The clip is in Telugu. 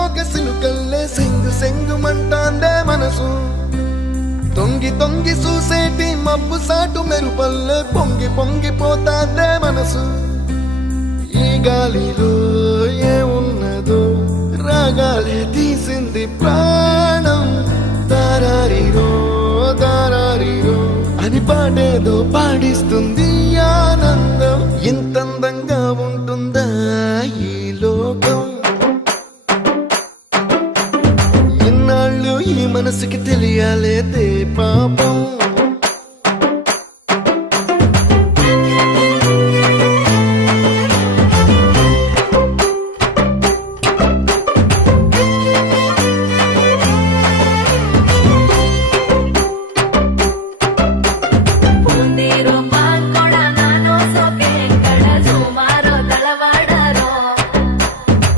మోగ సినుకల్లే సెంగు సెంగుమంటాందే మనసు తొంగి తొంగి చూసేటి మబ్బు సాటు మెరుపల్లే పొంగి పొంగిపోతాందే మనసు ఈ గాలిలో ఏమున్నదో రాగాలే తీసింది ప్రాణం దారారిరో దారారిరో అని పాడేదో పాడిస్తుంది ఆనందం ఇంతందంగా ఉంటుందా ఈ లోకం ఇన్నాళ్ళు ఈ మనసుకి తెలియాలే